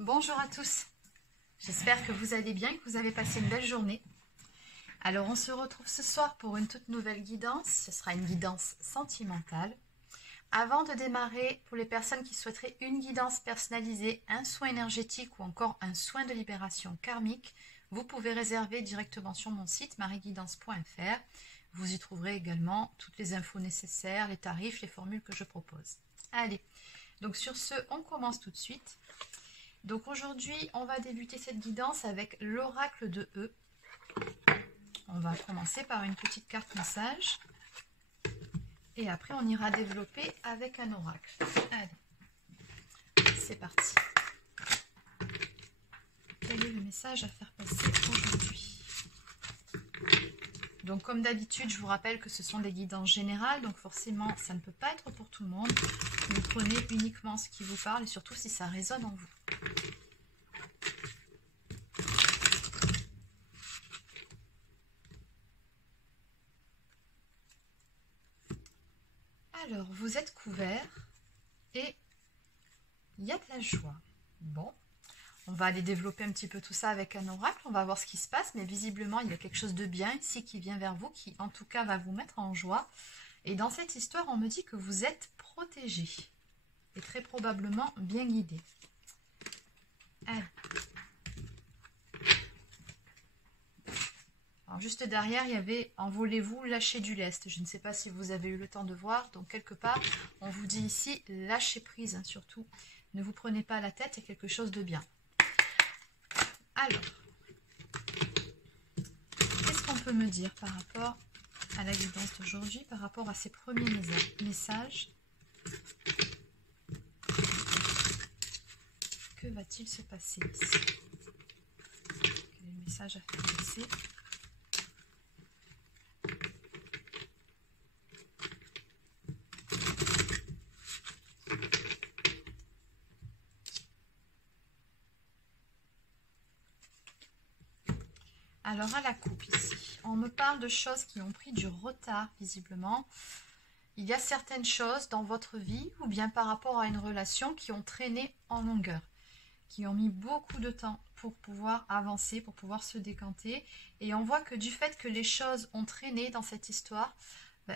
Bonjour à tous, j'espère que vous allez bien, que vous avez passé une belle journée. Alors on se retrouve ce soir pour une toute nouvelle guidance, ce sera une guidance sentimentale. Avant de démarrer, pour les personnes qui souhaiteraient une guidance personnalisée, un soin énergétique ou encore un soin de libération karmique, vous pouvez réserver directement sur mon site marieguidance.fr. Vous y trouverez également toutes les infos nécessaires, les tarifs, les formules que je propose. Allez, donc sur ce, on commence tout de suite. Donc aujourd'hui, on va débuter cette guidance avec l'oracle de E. On va commencer par une petite carte message. Et après, on ira développer avec un oracle. Allez, c'est parti. Quel est le message à faire passer aujourd'hui? Donc comme d'habitude, je vous rappelle que ce sont des guidances générales. Donc forcément, ça ne peut pas être pour tout le monde. Vous prenez uniquement ce qui vous parle et surtout si ça résonne en vous. Alors, vous êtes couvert et il y a de la joie. Bon, on va aller développer un petit peu tout ça avec un oracle. On va voir ce qui se passe, mais visiblement, il y a quelque chose de bien ici qui vient vers vous, qui en tout cas va vous mettre en joie. Et dans cette histoire, on me dit que vous êtes protégé et très probablement bien guidé. Allez. Alors juste derrière, il y avait « Envolez-vous, lâchez du lest ». Je ne sais pas si vous avez eu le temps de voir. Donc quelque part, on vous dit ici « Lâchez prise hein, ». Surtout, ne vous prenez pas la tête, il y a quelque chose de bien. Alors, qu'est-ce qu'on peut me dire par rapport à la guidance d'aujourd'hui, par rapport à ces premiers messages? Que va-t-il se passer ici? Quel est le message à faire passer? Alors à la coupe ici, on me parle de choses qui ont pris du retard visiblement. Il y a certaines choses dans votre vie ou bien par rapport à une relation qui ont traîné en longueur, qui ont mis beaucoup de temps pour pouvoir avancer, pour pouvoir se décanter. Et on voit que du fait que les choses ont traîné dans cette histoire,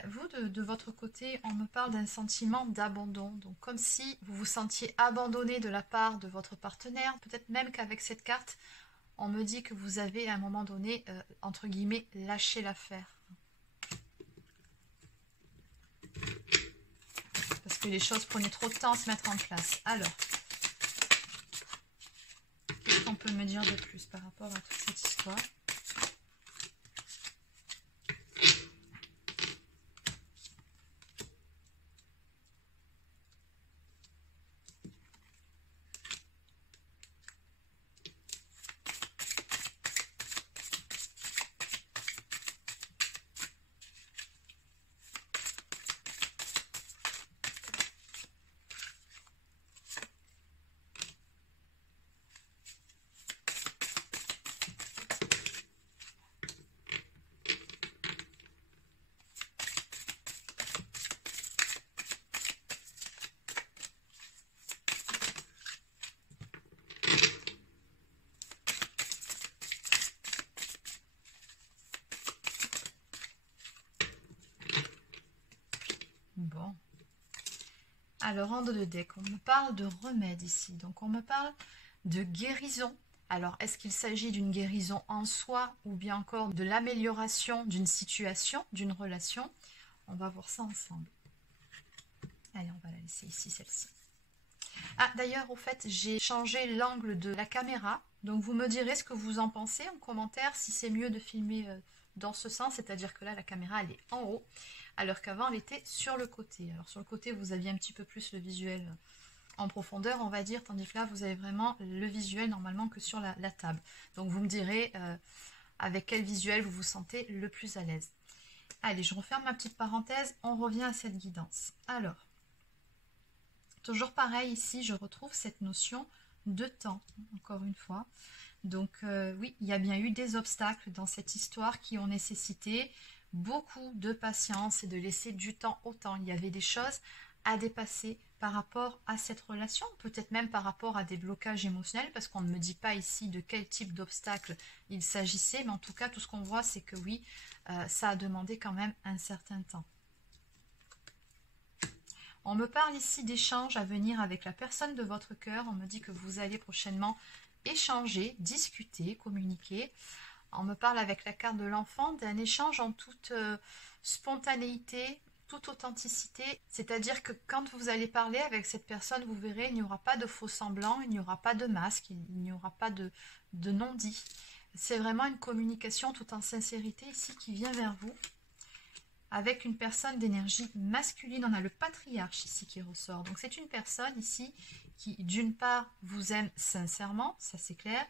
vous de votre côté, on me parle d'un sentiment d'abandon. Donc comme si vous vous sentiez abandonné de la part de votre partenaire, peut-être même qu'avec cette carte, on me dit que vous avez à un moment donné, entre guillemets, lâché l'affaire. Parce que les choses prenaient trop de temps à se mettre en place. Alors, qu'est-ce qu'on peut me dire de plus par rapport à toute cette histoire ? Bon. Alors, en dos de deck, on me parle de remède ici. Donc, on me parle de guérison. Alors, est-ce qu'il s'agit d'une guérison en soi ou bien encore de l'amélioration d'une situation, d'une relation? On va voir ça ensemble. Allez, on va la laisser ici, celle-ci. Ah, d'ailleurs, au fait, j'ai changé l'angle de la caméra. Donc, vous me direz ce que vous en pensez en commentaire, si c'est mieux de filmer dans ce sens. C'est-à-dire que là, la caméra, elle est en haut, alors qu'avant, elle était sur le côté. Alors, sur le côté, vous aviez un petit peu plus le visuel en profondeur, on va dire, tandis que là, vous avez vraiment le visuel normalement que sur la table. Donc, vous me direz avec quel visuel vous vous sentez le plus à l'aise. Allez, je referme ma petite parenthèse, on revient à cette guidance. Alors, toujours pareil ici, je retrouve cette notion de temps, encore une fois. Donc oui, il y a bien eu des obstacles dans cette histoire qui ont nécessité beaucoup de patience et de laisser du temps au temps. Il y avait des choses à dépasser par rapport à cette relation, peut-être même par rapport à des blocages émotionnels, parce qu'on ne me dit pas ici de quel type d'obstacle il s'agissait, mais en tout cas, tout ce qu'on voit, c'est que oui, ça a demandé quand même un certain temps. On me parle ici d'échanges à venir avec la personne de votre cœur. On me dit que vous allez prochainement échanger, discuter, communiquer. On me parle avec la carte de l'enfant d'un échange en toute spontanéité, toute authenticité. C'est-à-dire que quand vous allez parler avec cette personne, vous verrez, il n'y aura pas de faux semblants, il n'y aura pas de masque, il n'y aura pas de non-dit. C'est vraiment une communication tout en sincérité ici qui vient vers vous. Avec une personne d'énergie masculine, on a le patriarche ici qui ressort. Donc c'est une personne ici qui d'une part vous aime sincèrement, ça c'est clair,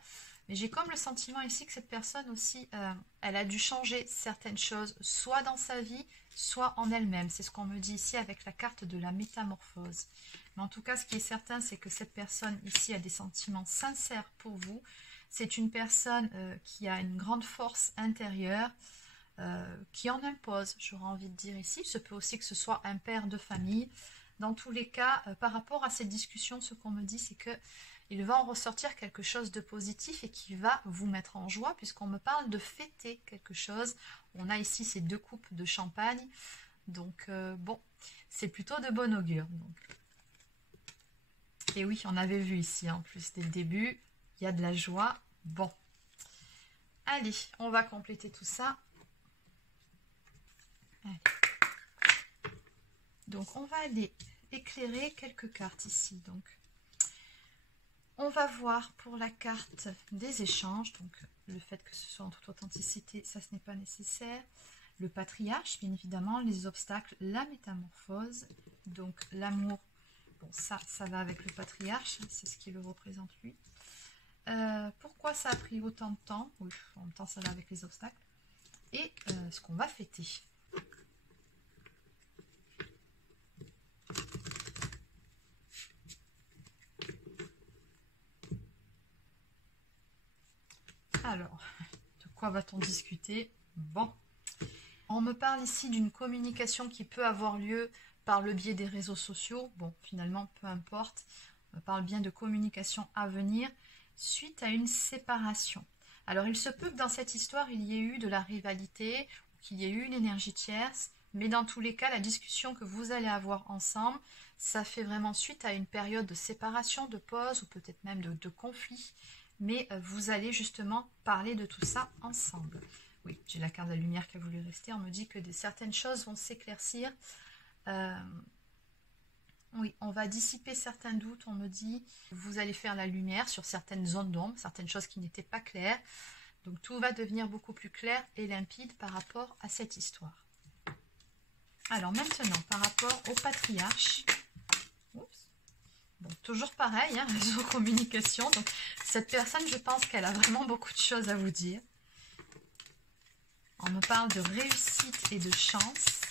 mais j'ai comme le sentiment ici que cette personne aussi, elle a dû changer certaines choses, soit dans sa vie, soit en elle-même. C'est ce qu'on me dit ici avec la carte de la métamorphose. Mais en tout cas, ce qui est certain, c'est que cette personne ici a des sentiments sincères pour vous. C'est une personne qui a une grande force intérieure, qui en impose, j'aurais envie de dire ici. Il se peut aussi que ce soit un père de famille. Dans tous les cas, par rapport à cette discussion, ce qu'on me dit, c'est que il va en ressortir quelque chose de positif et qui va vous mettre en joie, puisqu'on me parle de fêter quelque chose. On a ici ces 2 coupes de champagne, donc bon, c'est plutôt de bon augure. Donc. Et oui, on avait vu ici, en plus, dès le début, il y a de la joie. Bon, allez, on va compléter tout ça. Allez. Donc on va aller éclairer quelques cartes ici. Donc on va voir pour la carte des échanges, donc le fait que ce soit en toute authenticité, ça ce n'est pas nécessaire. Le patriarche, bien évidemment, les obstacles, la métamorphose, donc l'amour, bon ça va avec le patriarche, c'est ce qui le représente lui. Pourquoi ça a pris autant de temps? Oui, en même temps ça va avec les obstacles. Et ce qu'on va fêter. Alors, de quoi va-t-on discuter? Bon, on me parle ici d'une communication qui peut avoir lieu par le biais des réseaux sociaux. Bon, finalement, peu importe. On me parle bien de communication à venir suite à une séparation. Alors, il se peut que dans cette histoire, il y ait eu de la rivalité, ou qu'il y ait eu une énergie tierce, mais dans tous les cas, la discussion que vous allez avoir ensemble, ça fait vraiment suite à une période de séparation, de pause, ou peut-être même de conflit. Mais vous allez justement parler de tout ça ensemble. Oui, j'ai la carte de la lumière qui a voulu rester. On me dit que certaines choses vont s'éclaircir. Oui, on va dissiper certains doutes. On me dit que vous allez faire la lumière sur certaines zones d'ombre, certaines choses qui n'étaient pas claires. Donc tout va devenir beaucoup plus clair et limpide par rapport à cette histoire. Alors maintenant, par rapport au patriarche. Oups. Bon, toujours pareil, hein, réseau communication. Donc, cette personne, je pense qu'elle a vraiment beaucoup de choses à vous dire. On me parle de réussite et de chance.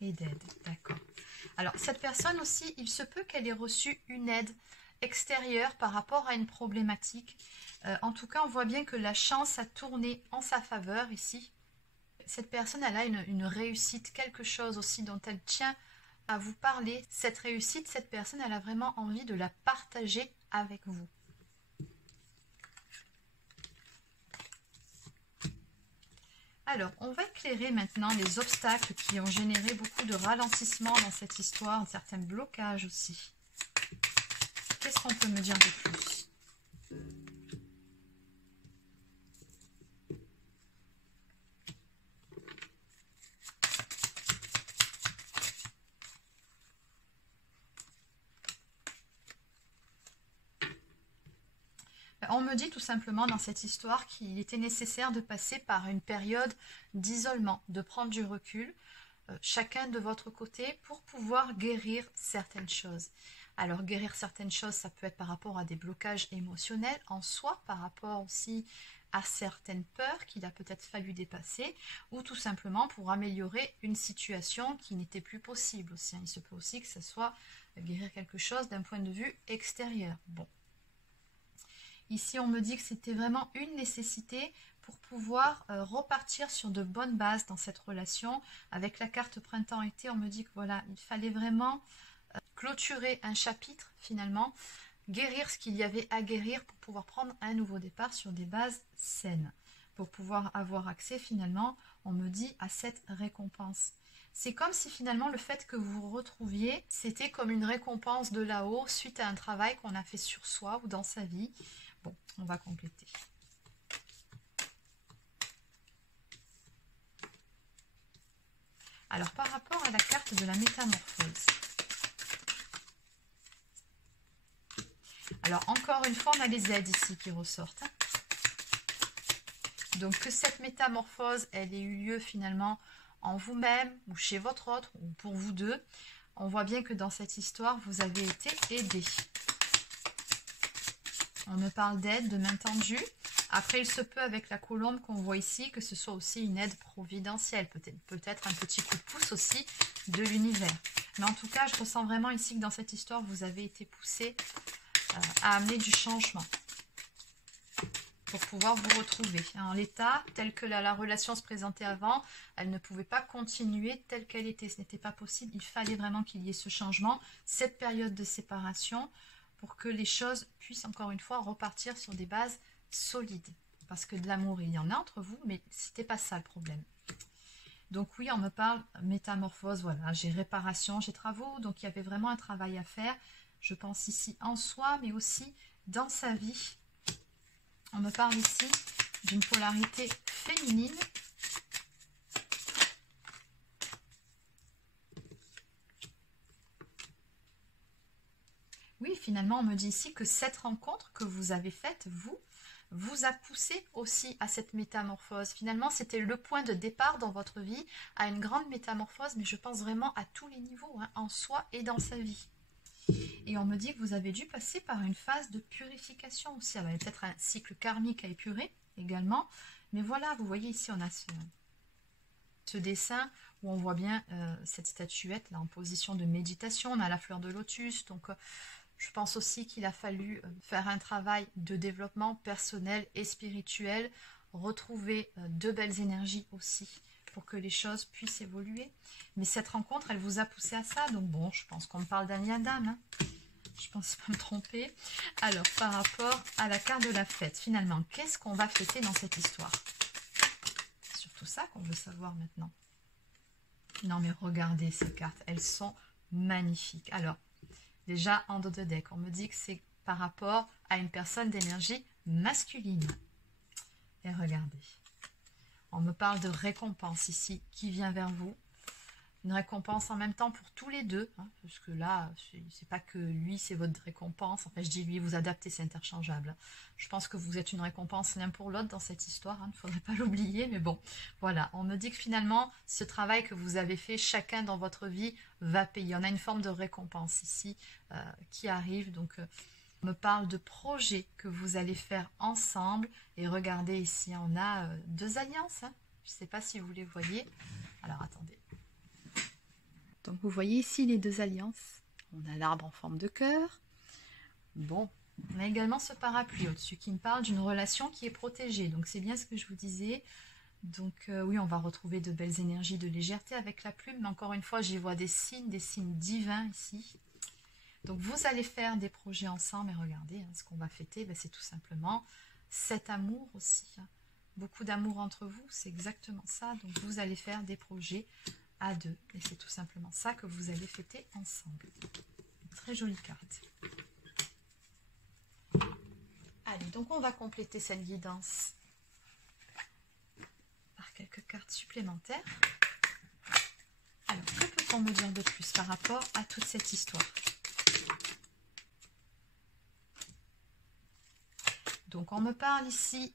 Et d'aide, d'accord. Alors, cette personne aussi, il se peut qu'elle ait reçu une aide extérieure par rapport à une problématique. En tout cas, on voit bien que la chance a tourné en sa faveur ici. Cette personne, elle a une réussite, quelque chose aussi dont elle tient à vous parler. Cette réussite, cette personne, elle a vraiment envie de la partager avec vous. Alors, on va éclairer maintenant les obstacles qui ont généré beaucoup de ralentissement dans cette histoire, certains blocages aussi. Qu'est-ce qu'on peut me dire de plus ? On me dit tout simplement dans cette histoire qu'il était nécessaire de passer par une période d'isolement, de prendre du recul, chacun de votre côté, pour pouvoir guérir certaines choses. Alors guérir certaines choses, ça peut être par rapport à des blocages émotionnels en soi, par rapport aussi à certaines peurs qu'il a peut-être fallu dépasser, ou tout simplement pour améliorer une situation qui n'était plus possible aussi. Il se peut aussi que ce soit guérir quelque chose d'un point de vue extérieur. Bon. Ici, on me dit que c'était vraiment une nécessité pour pouvoir repartir sur de bonnes bases dans cette relation. Avec la carte printemps-été, on me dit que voilà, il fallait vraiment clôturer un chapitre finalement, guérir ce qu'il y avait à guérir pour pouvoir prendre un nouveau départ sur des bases saines, pour pouvoir avoir accès finalement, on me dit, à cette récompense. C'est comme si finalement le fait que vous vous retrouviez, c'était comme une récompense de là-haut suite à un travail qu'on a fait sur soi ou dans sa vie. Bon, on va compléter. Alors, par rapport à la carte de la métamorphose. Alors, encore une fois, on a les aides ici qui ressortent. Donc, que cette métamorphose, elle ait eu lieu finalement en vous-même ou chez votre autre ou pour vous deux. On voit bien que dans cette histoire, vous avez été aidé. On me parle d'aide, de main tendue. Après, il se peut avec la colombe qu'on voit ici que ce soit aussi une aide providentielle. Peut-être un petit coup de pouce aussi de l'univers. Mais en tout cas, je ressens vraiment ici que dans cette histoire, vous avez été poussé à amener du changement pour pouvoir vous retrouver. En l'état, tel que la relation se présentait avant, elle ne pouvait pas continuer telle qu'elle était. Ce n'était pas possible. Il fallait vraiment qu'il y ait ce changement, cette période de séparation, pour que les choses puissent encore une fois repartir sur des bases solides. Parce que de l'amour, il y en a entre vous, mais c'était pas ça le problème. Donc oui, on me parle métamorphose, voilà, j'ai réparation, j'ai travaux, donc il y avait vraiment un travail à faire. Je pense ici en soi, mais aussi dans sa vie. On me parle ici d'une polarité féminine. Oui, finalement, on me dit ici que cette rencontre que vous avez faite, vous a poussé aussi à cette métamorphose. Finalement, c'était le point de départ dans votre vie à une grande métamorphose, mais je pense vraiment à tous les niveaux, hein, en soi et dans sa vie. Et on me dit que vous avez dû passer par une phase de purification aussi. Il y avait peut-être un cycle karmique à épurer également. Mais voilà, vous voyez ici, on a ce dessin où on voit bien cette statuette là en position de méditation. On a la fleur de lotus. Donc, je pense aussi qu'il a fallu faire un travail de développement personnel et spirituel. Retrouver de belles énergies aussi pour que les choses puissent évoluer. Mais cette rencontre, elle vous a poussé à ça. Donc bon, je pense qu'on me parle d'un lien d'âme. Hein. Je ne pense pas me tromper. Alors, par rapport à la carte de la fête, finalement, qu'est-ce qu'on va fêter dans cette histoire? C'est surtout ça qu'on veut savoir maintenant. Non, mais regardez ces cartes. Elles sont magnifiques. Alors, déjà, en dos de deck, on me dit que c'est par rapport à une personne d'énergie masculine. Et regardez. On me parle de récompense ici qui vient vers vous. Une récompense en même temps pour tous les deux. Hein, parce que là, c'est pas que lui, c'est votre récompense. Enfin, je dis lui, vous adaptez, c'est interchangeable. Je pense que vous êtes une récompense l'un pour l'autre dans cette histoire. Hein, il ne faudrait pas l'oublier. Mais bon, voilà. On me dit que finalement, ce travail que vous avez fait, chacun dans votre vie, va payer. On a une forme de récompense ici qui arrive. Donc, on me parle de projets que vous allez faire ensemble. Et regardez ici, on a deux alliances. Hein. Je ne sais pas si vous les voyez. Alors, attendez. Donc, vous voyez ici les deux alliances. On a l'arbre en forme de cœur. Bon, on a également ce parapluie au-dessus qui me parle d'une relation qui est protégée. Donc, c'est bien ce que je vous disais. Donc, oui, on va retrouver de belles énergies de légèreté avec la plume. Mais encore une fois, j'y vois des signes divins ici. Donc, vous allez faire des projets ensemble. Et regardez, hein, ce qu'on va fêter, ben, c'est tout simplement cet amour aussi. Hein. Beaucoup d'amour entre vous, c'est exactement ça. Donc, vous allez faire des projets à deux. Et c'est tout simplement ça que vous allez fêter ensemble. Très jolie carte. Allez, donc on va compléter cette guidance par quelques cartes supplémentaires. Alors, que peut-on me dire de plus par rapport à toute cette histoire? Donc, on me parle ici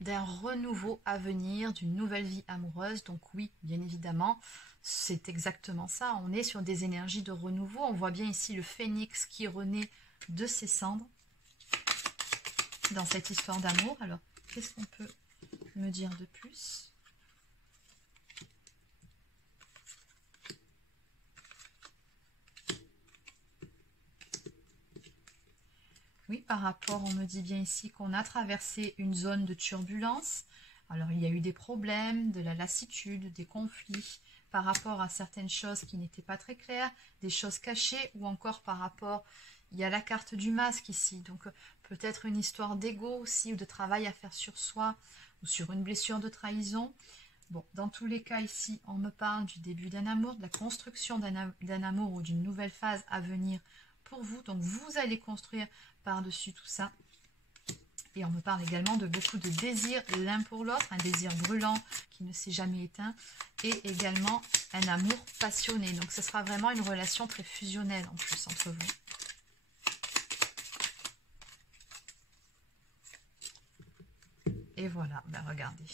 d'un renouveau à venir, d'une nouvelle vie amoureuse. Donc oui, bien évidemment, c'est exactement ça. On est sur des énergies de renouveau. On voit bien ici le phénix qui renaît de ses cendres dans cette histoire d'amour. Alors, qu'est-ce qu'on peut me dire de plus? Oui, par rapport, on me dit bien ici qu'on a traversé une zone de turbulence. Alors, il y a eu des problèmes, de la lassitude, des conflits par rapport à certaines choses qui n'étaient pas très claires, des choses cachées, ou encore par rapport, il y a la carte du masque ici, donc peut-être une histoire d'ego aussi, ou de travail à faire sur soi, ou sur une blessure de trahison. Bon, dans tous les cas ici, on me parle du début d'un amour, de la construction d'un amour ou d'une nouvelle phase à venir pour vous. Donc vous allez construire par-dessus tout ça. Et on me parle également de beaucoup de désirs l'un pour l'autre, un désir brûlant qui ne s'est jamais éteint, et également un amour passionné. Donc ce sera vraiment une relation très fusionnelle en plus entre vous. Et voilà, ben regardez.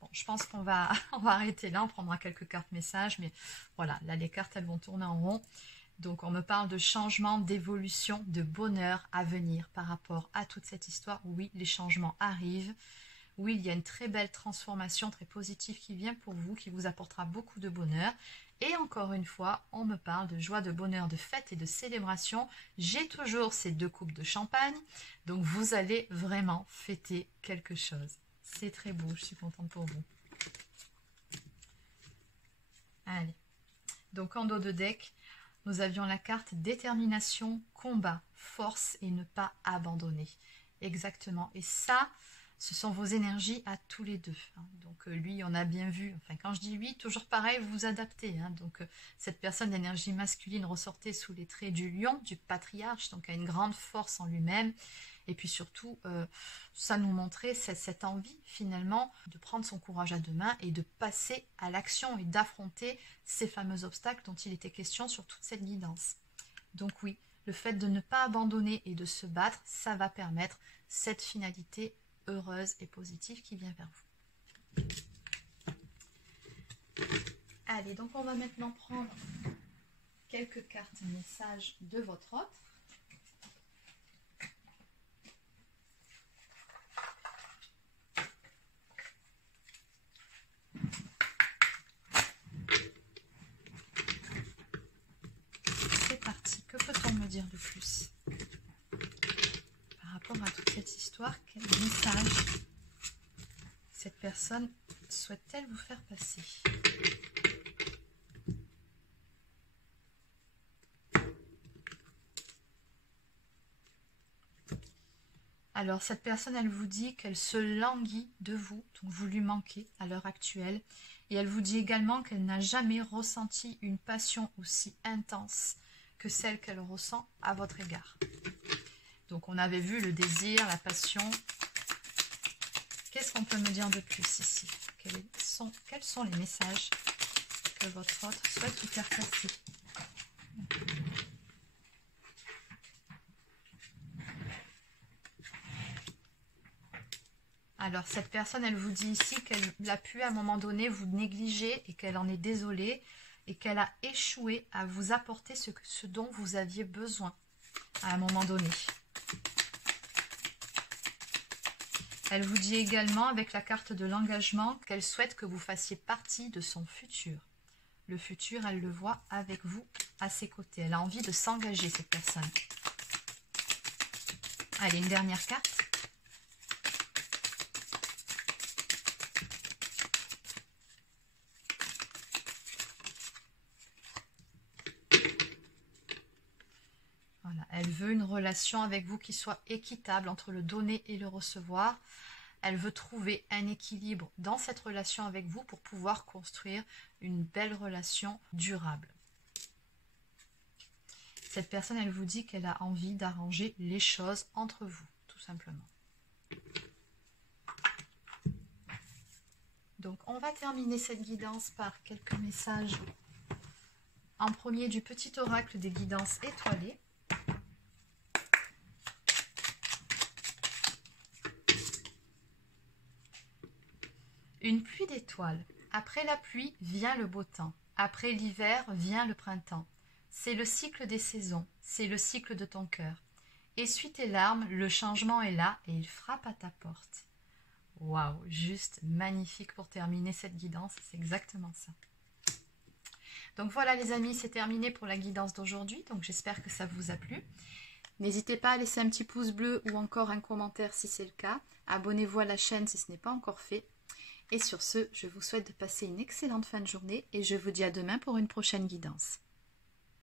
Bon, je pense qu'on va, on va arrêter là, on prendra quelques cartes messages, mais voilà, là les cartes elles vont tourner en rond. Donc on me parle de changement, d'évolution, de bonheur à venir par rapport à toute cette histoire. Oui, les changements arrivent. Oui, il y a une très belle transformation, très positive qui vient pour vous, qui vous apportera beaucoup de bonheur. Et encore une fois, on me parle de joie, de bonheur, de fête et de célébration. J'ai toujours ces 2 coupes de champagne, donc vous allez vraiment fêter quelque chose. C'est très beau, je suis contente pour vous. Allez, donc en dos de deck, nous avions la carte détermination, combat, force et ne pas abandonner. Exactement. Et ça, ce sont vos énergies à tous les deux. Donc lui, on a bien vu. Enfin, quand je dis lui, toujours pareil, vous vous adaptez. Donc cette personne d'énergie masculine ressortait sous les traits du lion, du patriarche, donc a une grande force en lui-même. Et puis surtout, ça nous montrait cette envie finalement de prendre son courage à 2 mains et de passer à l'action et d'affronter ces fameux obstacles dont il était question sur toute cette guidance. Donc oui, le fait de ne pas abandonner et de se battre, ça va permettre cette finalité heureuse et positive qui vient vers vous. Allez, donc on va maintenant prendre quelques cartes messages de votre hôte. Dire de plus par rapport à toute cette histoire? Quel message cette personne souhaite-t-elle vous faire passer? Alors cette personne, elle vous dit qu'elle se languit de vous, donc vous lui manquez à l'heure actuelle, et elle vous dit également qu'elle n'a jamais ressenti une passion aussi intense que celle qu'elle ressent à votre égard. Donc on avait vu le désir, la passion. Qu'est-ce qu'on peut me dire de plus ici? Quels sont les messages que votre hôte souhaite vous faire passer? Alors cette personne, elle vous dit ici qu'elle a pu à un moment donné vous négliger et qu'elle en est désolée, et qu'elle a échoué à vous apporter ce dont vous aviez besoin à un moment donné. Elle vous dit également, avec la carte de l'engagement, qu'elle souhaite que vous fassiez partie de son futur. Le futur, elle le voit avec vous à ses côtés. Elle a envie de s'engager, cette personne. Allez, une dernière carte. Elle veut une relation avec vous qui soit équitable entre le donner et le recevoir. Elle veut trouver un équilibre dans cette relation avec vous pour pouvoir construire une belle relation durable. Cette personne, elle vous dit qu'elle a envie d'arranger les choses entre vous, tout simplement. Donc, on va terminer cette guidance par quelques messages. En premier, du petit oracle des guidances étoilées. Une pluie d'étoiles. Après la pluie vient le beau temps. Après l'hiver vient le printemps. C'est le cycle des saisons. C'est le cycle de ton cœur. Essuie tes larmes, le changement est là et il frappe à ta porte. Waouh, juste magnifique pour terminer cette guidance. C'est exactement ça. Donc voilà les amis, c'est terminé pour la guidance d'aujourd'hui. Donc j'espère que ça vous a plu. N'hésitez pas à laisser un petit pouce bleu ou encore un commentaire si c'est le cas. Abonnez-vous à la chaîne si ce n'est pas encore fait. Et sur ce, je vous souhaite de passer une excellente fin de journée et je vous dis à demain pour une prochaine guidance.